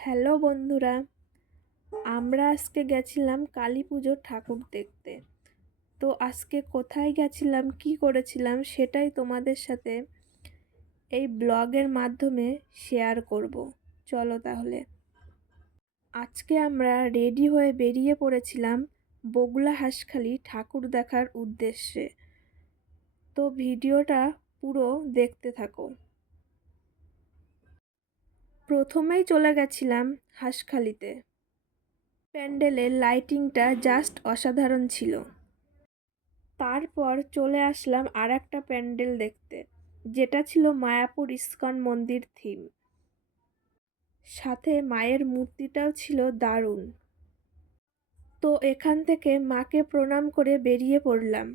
Hello বন্ধুরা, আমরা আজকে গেছিলাম কালী পুজোর ঠাকুর দেখতে। তো আজকে কোথায় গেছিলাম, কি করেছিলাম সেটাই তোমাদের সাথে এই ব্লগের মাধ্যমে শেয়ার করব। চলো তাহলে। আজকে আমরা রেডি হয়ে বেরিয়ে পড়েছিলাম বগুলা হাঁসখালি ঠাকুর দেখার উদ্দেশ্যে। তো ভিডিওটা পুরো দেখতে থাকো। প্রথমেই চলে গেছিলাম হাঁসখালিতে। প্যান্ডেলের লাইটিংটা জাস্ট অসাধারণ ছিল। তারপর চলে আসলাম আরেকটা প্যান্ডেল দেখতে, যেটা ছিল মায়াপুর ইস্কন মন্দির থিম। সাথে মায়ের মূর্তিটাও ছিল দারুণ। তো এখান থেকে মাকে প্রণাম করে বেরিয়ে পড়লাম।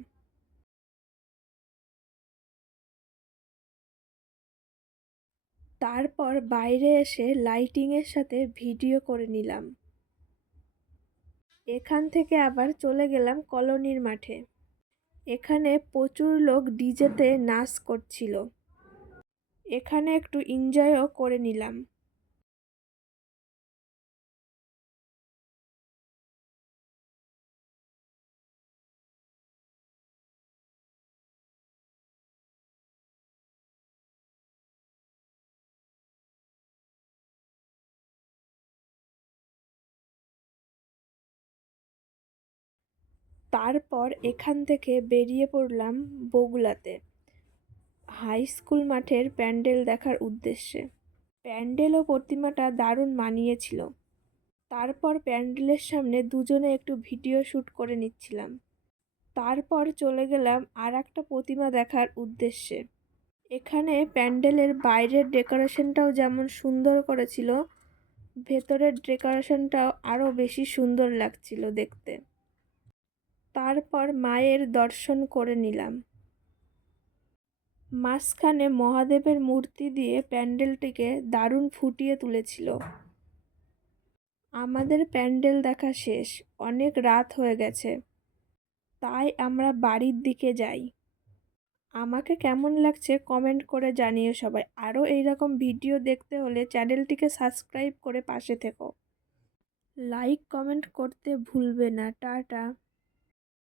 তারপর বাইরে এসে লাইটিংয়ের সাথে ভিডিও করে নিলাম। এখান থেকে আবার চলে গেলাম কলোনির মাঠে। এখানে প্রচুর লোক ডিজেতে নাচ করছিল। এখানে একটু এনজয়ও করে নিলাম। তারপর এখান থেকে বেরিয়ে পড়লাম বগুলাতে হাই স্কুল মাঠের প্যান্ডেল দেখার উদ্দেশ্যে। প্যান্ডেল ও প্রতিমাটা দারুণ মানিয়েছিল। তারপর প্যান্ডেলের সামনে দুজনে একটু ভিডিও শ্যুট করে নিচ্ছিলাম। তারপর চলে গেলাম আর একটা প্রতিমা দেখার উদ্দেশ্যে। এখানে প্যান্ডেলের বাইরের ডেকোরেশনটাও যেমন সুন্দর করেছিল, ভেতরের ডেকোরেশনটাও আরও বেশি সুন্দর লাগছিল দেখতে। তারপর মায়ের দর্শন করে নিলাম। মাঝখানে মহাদেবের মূর্তি দিয়ে প্যান্ডেলটিকে দারুণ ফুটিয়ে তুলেছিল। আমাদের প্যান্ডেল দেখা শেষ, অনেক রাত হয়ে গেছে, তাই আমরা বাড়ির দিকে যাই। আমাকে কেমন লাগছে কমেন্ট করে জানিও সবাই। আরও এইরকম ভিডিও দেখতে হলে চ্যানেলটিকে সাবস্ক্রাইব করে পাশে থেকো। লাইক কমেন্ট করতে ভুলবে না। টাটা।